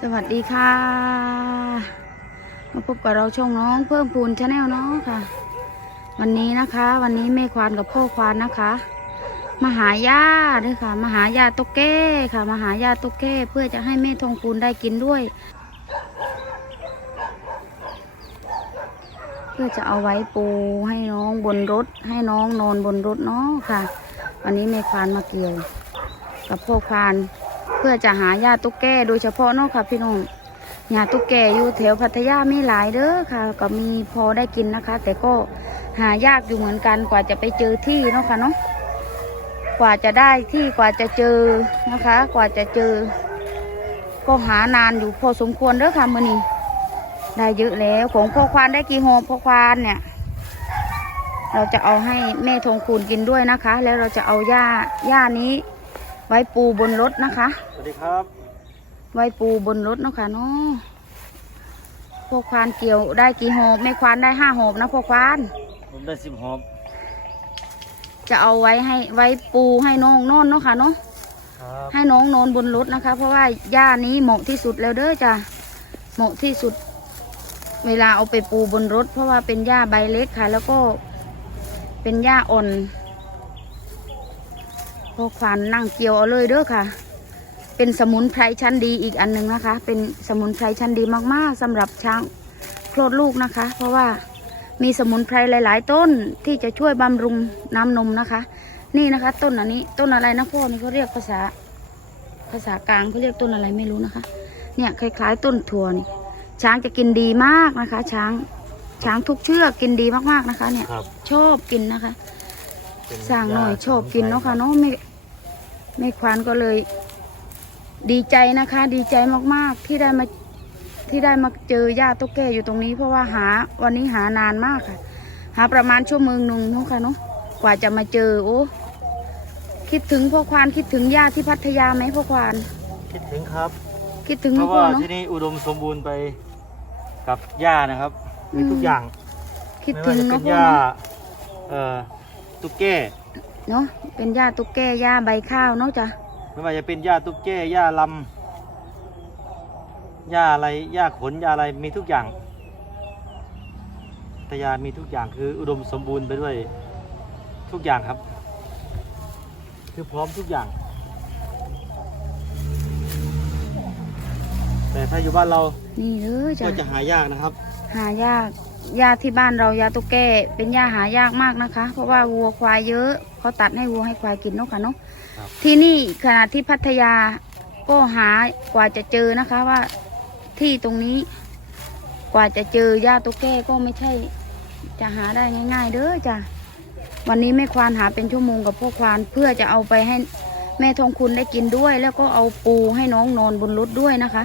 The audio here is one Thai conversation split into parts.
สวัสดีค่ะ มาพบกับเราช่องน้องเพิ่มพูนชาแนลน้องค่ะ วันนี้นะคะ วันนี้แม่ควานกับพ่อควานนะคะมาหายาด้วยค่ะมาหายาตุ๊กแก้ค่ะมาหายาตุ๊กแก้เพื่อจะให้แม่ทองพูนได้กินด้วย เพื่อจะเอาไว้ปูให้น้องบนรถ ให้น้องนอนบนรถเนาะค่ะ วันนี้แม่ควานมาเกี่ยว กับพ่อควาน พื่อจะหาญาตุ๊กแกโดยเฉพาะเนาะค่ะพี่น้องญาตุ๊กแกอยู่แถวพัทยาไมีหลายเด้อค่ะ ก็มีพอได้กินนะคะ แต่ก็หายากอยู่เหมือนกันกว่าจะไปเจอที่เนาะค่ะเนาะกว่าจะได้ที่กว่าจะเจอนะคะ กว่าจะเจอ ก็หานานอยู่พอสมควรเด้อค่ะมื่อนี้ได้เยอะแล้วของพ่อควานได้กี่หอพ่อควานเนี่ย เราจะเอาให้แม่ทองคูณกินด้วยนะคะ แล้วเราจะเอาหญ้าหญ้านี้ ไว้ปูบนรถนะคะ สวัสดีครับ ไว้ปูบนรถเนาะค่ะเนาะพวกควานเกี่ยวได้กี่หอบแม่ควานได้ห้าหอบนะพวกควาน ผมได้สิบหอบ จะเอาไว้ให้ไว้ปูให้น้องนอนเนาะค่ะเนาะครับให้น้องนอนบนรถนะคะ เพราะว่าหญ้านี้เหมาะที่สุดแล้วเด้อจ้ะเหมาะที่สุด เวลาเอาไปปูบนรถ เพราะว่าเป็นหญ้าใบเล็กค่ะ แล้วก็เป็นหญ้าอ่อน พวกควานนั่งเกี่ยวเอาเลยเด้อค่ะ เป็นสมุนไพรชั้นดีอีกอันหนึ่งนะคะ เป็นสมุนไพรชั้นดีมากๆสำหรับช้างโคลอดลูกนะคะ เพราะว่ามีสมุนไพรหลาย ๆ ต้นที่จะช่วยบำรุงน้ำนมนะคะ นี่นะคะ ต้นอันนี้ต้นอะไรนะพ่อนี่เขาเรียกภาษาภาษากลางเขาเรียกต้นอะไรไม่รู้นะคะ เนี่ยคล้าย ๆ ต้นถั่วนี่ ช้างจะกินดีมากนะคะ ช้างช้างทุกเชือกกินดีมากๆนะคะ เนี่ยครับชอบกินนะคะเป็นสร้างหน่อยญติชอบกินเนาะค่ะเนาะไม่ ไม่ควานก็เลย ดีใจนะคะ ดีใจมากๆที่ได้มาที่ได้มาเจอญาติตุ๊กแกอยู่ตรงนี้ เพราะว่าหาวันนี้หานานมากค่ะ หาประมาณชั่วโมงหนึ่งเนาะค่ะเนาะกว่าจะมาเจอโอ้คิดถึงพ่อควานคิดถึงญาติที่พัทยาไหมพ่อควาน คิดถึงครับ คิดถึงเพไหมราะพ่อว่าเนาะที่นี่อุดมสมบูรณ์ไปกับหญ้านะครับ มีทุกอย่าง คิดไม่ถึว่างจะเป็เนาะนพ่หอญ้าเนาะเอ่อตุ๊กแก เนาะเป็นญาติตุ๊กแกญาใบข้าวเนาะจ้ะไม่ว่าจะเป็นหญ้าตุ๊กแกหญ้าลำหญ้าอะไรหญ้าขนหญ้าอะไรมีทุกอย่างพัทยามีทุกอย่างคืออุดมสมบูรณ์ไปด้วยทุกอย่างครับ คือพร้อมทุกอย่าง แต่ถ้าอยู่บ้านเรานี่เลยจ้ะก็จะหายากนะครับ หายาก ยาที่บ้านเรายาตุ๊กแกเป็นยาหายากมากนะคะ เพราะว่าวัวควายเยอะเขาตัดให้วัวให้ควายกินเนาะค่ะเนาะครับที่นี่ขณะที่พัทยาก็หากว่าจะเจอนะคะว่าที่ตรงนี้กว่าจะเจอยาตุ๊กแกก็ไม่ใช่ จะหาได้ง่าย ๆ เด้อจ้ะวันนี้แม่ควานหาเป็นชั่วโมงกับพ่อควานเพื่อจะเอาไปให้แม่ทองคุณได้กินด้วย แล้วก็เอาปูให้น้องนอนบนรถด้วยนะคะ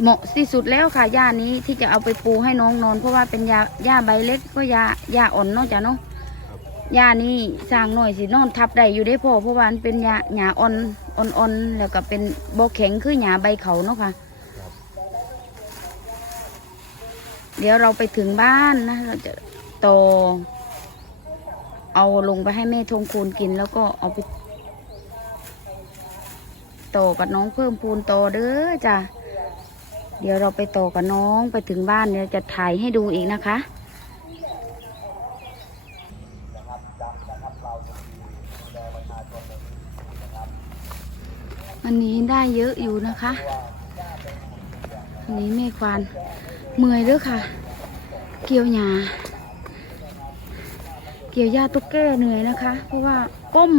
เหมาะที่สุดแล้วค่ะหญ้านี้ที่จะเอาไปปูให้น้องนอน เพราะว่าเป็นยาหญ้าใบเล็กก็ยาหญ้าอ่อนเนาะจ้ะเนาะหญ้านี้สร้างหน่อยสินอนทับได้อยู่ได้พอเพราะว่ามันเป็นหญ้าหญ้าอ่อนอ่อนๆแล้วก็เป็นบอแข็งคือหญ้าใบเขาเนาะค่ะ เดี๋ยวเราไปถึงบ้านนะเราจะโตอเอาลงไปให้แม่ทงคูณกินแล้วก็เอาไปโตอกับน้องเพิ่มพูนโตอเด้อจ้ะ เดี๋ยวเราไปโตอกับน้องไปถึงบ้านเดี๋ยวจะถ่ายให้ดูอีกนะคะ วันนี้ได้เยอะอยู่นะคะอันนี้แม่ควานเมื่อยเด้อค่ะ เกี่ยวหญ้าเกี่ยวหญ้าตุ๊กแกเหนื่อยนะคะ เพราะว่าก้ม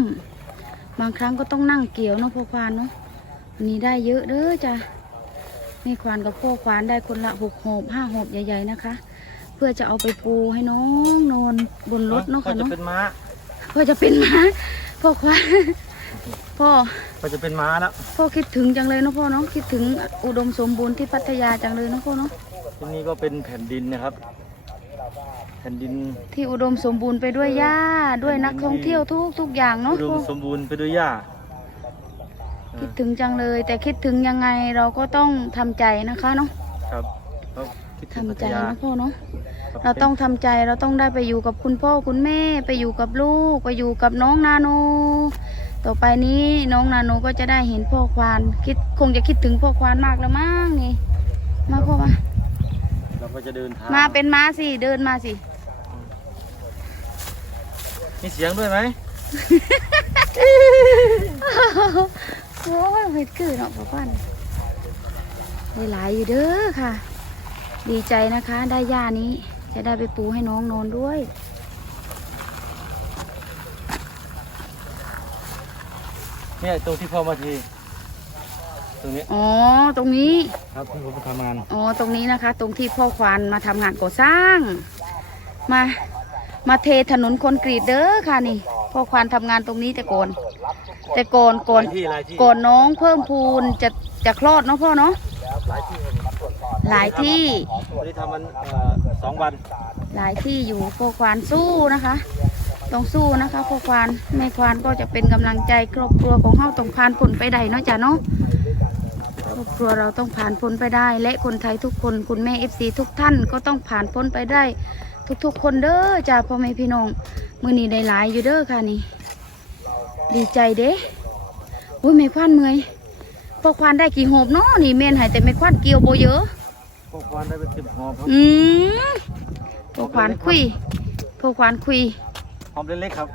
บางครั้งก็ต้องนั่งเกี่ยวเนาะพอควานเนาะวันนี้ได้เยอะเด้อจ้ะ แม่ควานกับพ่อควานได้คนละหกหอบห้าหอบใหญ่ๆนะคะ เพื่อจะเอาไปปูให้น้องนอนบนรถเนาะก็ค่ะจะเนาะเป็นม้าเพื่อจะเป็นม้าพ่อควานพ่อก็จะเป็นม้าแล้วพ่อคิดถึงจังเลยเนาะพ่อเนาะคิดถึงอุดมสมบูรณ์ที่พัทยาจังเลยเนาะพ่อเนาะที่นี่ก็เป็นแผ่นดินนะครับ แผ่นดินที่อุดมสมบูรณ์ไปด้วยหญ้าด้วยนักท่องเที่ยวทุกทุกอย่างเนาะอุดมพ่อสมบูรณ์ไปด้วยหญ้า คิดถึงจังเลย แต่คิดถึงยังไงเราก็ต้องทำใจนะคะเนาะครับก็คิดถึงทำพัทใจยานะพ่อเนาะคบเราต้องทำใจเราต้องได้ไปอยู่กับคุณพ่อคุณแม่ไปอยู่กับลูกไปอยู่กับน้องนาโนโตต่อไปนี้น้องนาโนก็จะได้เห็นพ่อควานคิดคงจะคิดถึงพ่อควานมากแล้วมั้งนี่มาพ่อมาเราก็จะเดินทางมาเป็นม้าสิเดินมาสิ มีเสียงด้วยไหม โอ้ยเฮ็ดคือเนาะพ่อควานได้หลายอยู่เด้อค่ะ ดีใจนะคะ ได้ย่านี้ จะได้ไปปูให้น้องนอนด้วย เนี่ยตรงที่พ่อมาที ตรงนี้อ๋อ ตรงนี้ ครับที่ผมทำงานอ๋อ ตรงนี้นะคะ ตรงที่พ่อควานมาทำงานก่อสร้าง มา มาเทถนนคอนกรีตเด้อค่ะนี่ พ่อควานทำงานตรงนี้แต่ก่อน แต่ก่อนก่อนหลายที่หลายที่ ก่อนน้องเพิ่มพูนจะจะคลอดเนาะพ่อเนาะหลายที่หลายที่วันนี้ทำมันเอ่อสองวันหลายที่อยู่พ่อควานสู้นะคะ ต้องสู้นะคะพ่อควานแม่ควานก็จะเป็นกำลังใจครอบครัวของเฮาต้องผ่านพ้นไปได้เนาะจ้ะเนาะครอบครัวเราต้องผ่านพ้นไปได้ และคนไทยทุกคนคุณแม่เอฟซีทุกท่านก็ต้องผ่านพ้นไปได้ ทุกๆ คนเด้อจ้ะพ่อแม่พี่น้องมือนี้ได้หลายอยู่เด้อค่ะนี่ ดีใจเด้อุ้ยแม่ควานเมื่อยพ่อควานได้กี่หอบเนาะนี่เมนใหายแต่แม่ควานเกี่ยวโบเยอะพวกควันได้เป็นสิบหอมครับอืมพ่อควานคุยพ่อควานคุยหอมเล็กๆครับ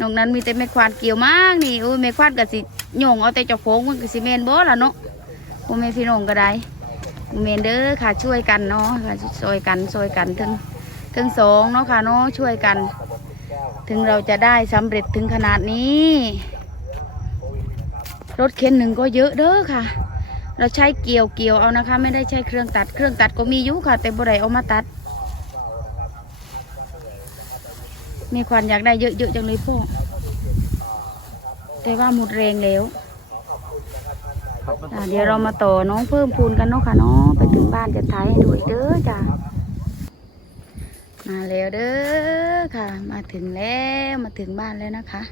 นอกนั้นมีแต่แม่ควานเกี่ยวมากนี่โอ้ยแม่ควานก็สิโยงเอาแต่เจ้าของมันก็สิเมนบ่ล่ะเนาะพ่อแม่พี่น้องก็ได้เมนเด้อค่ะช่วยกันเนาะค่ะช่วยกันช่วยกันถึงถึงสองเนาะค่ะเนาะช่วยกัน ถึงเราจะได้สำเร็จถึงขนาดนี้ รถเข็นหนึ่งก็เยอะเด้อค่ะ เราใช้เกี่ยวเกี่ยวเอานะคะ ไม่ได้ใช้เครื่องตัดเครื่องตัดก็มีอยู่ค่ะ แต่บ่ได้เอามาตัด มีควันอยากได้เยอะๆจังเลยพ่อแต่ว่าหมดแรงแล้วเดี๋ยวเรามาต่อน้องเพิ่มพูนกันเนาะค่ะเนาะไปถึงบ้านจะถ่ายให้ดูอีกเด้อจ้ะ มาแล้วเด้อค่ะ มาถึงแล้วมาถึงบ้านแล้วนะคะ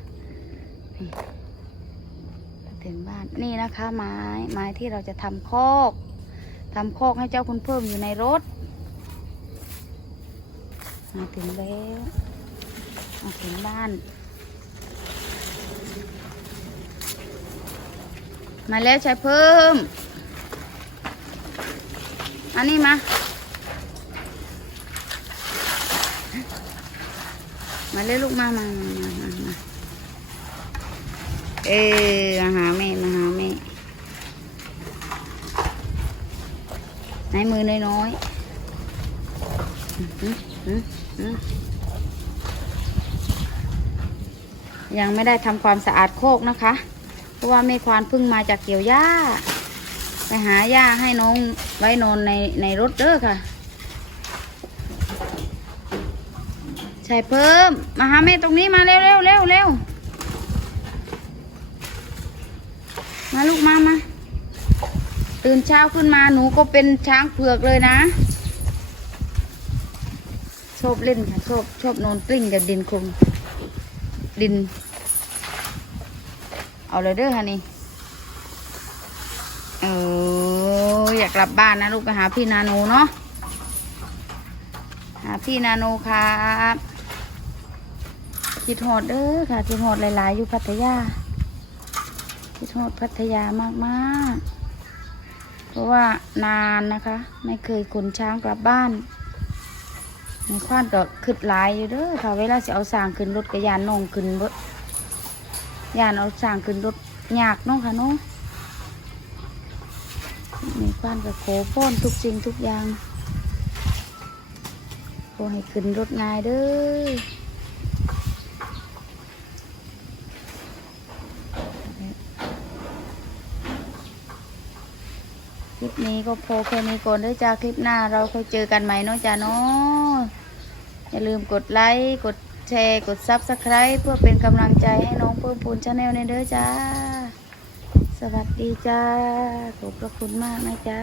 นี่มาถึงบ้านนี่นะคะไม้ไม้ที่เราจะทำคอกทำคอกให้เจ้าคุณเพิ่มอยู่ในรถ มาถึงแล้วมาถึงบ้าน มาแล้วใชายเพิ่มอันนี้มา มาเร็วลูกมามามามามามาเออมาหาแม่มาหาแม่ในมือน้อยๆอื้อหืออื้อหือยังไม่ได้ทำความสะอาดโคกนะคะ เพราะว่าแม่ควานเพิ่งมาจากเกี่ยวหญ้า ไปหาหญ้าให้น้องไว้นอนในในรถเด้อค่ะ ชายเพิ่ม มาหาแม่ตรงนี้มาเร็วเร็วเร็วเร็วมาลูกมามาตื่นเช้าขึ้นมาหนูก็เป็นช้างเผือกเลยนะ ชอบเล่นค่ะชอบชอบนอนกลิ้งกับดินคลุมดิน เอาเลยเด้อฮะนี่เอออยากกลับบ้านนะลูกไปหาพี่นาโนเนาะหาพี่นาโนครับ คิดหอดเด้อค่ะคิดหอดหลาย ๆ อยู่พัทยาคิดหอดพัทยามากๆเพราะว่านานนะคะ ไม่เคยขนช้างกลับบ้านในควานก็ขึ้นหลายอยู่เด้อค่ะเวลาจะเอาสางขึ้นรถกระยานน้องขึ้นรถยานเอาสางขึ้นรถยากเน้องค่ะเน้องในควานก็โคป้อนทุกสิ่งทุกอย่างขอให้ขึ้นรถง่ายเด้อคลิป นี้ก็พอแค่นี้ก่อนเด้อจ้าคลิปหน้าเราค่อยเจอกันใหม่เนาะจ้าเนาะอย่าลืมกดไลค์กดแชร์กดซับสไคร b ์เพื่อเป็นกำลังใจให้น้องเพิ่มพูนชาแนลในเด้อจ้า สวัสดีจ้า ขอบพระคุณมากนะจ้า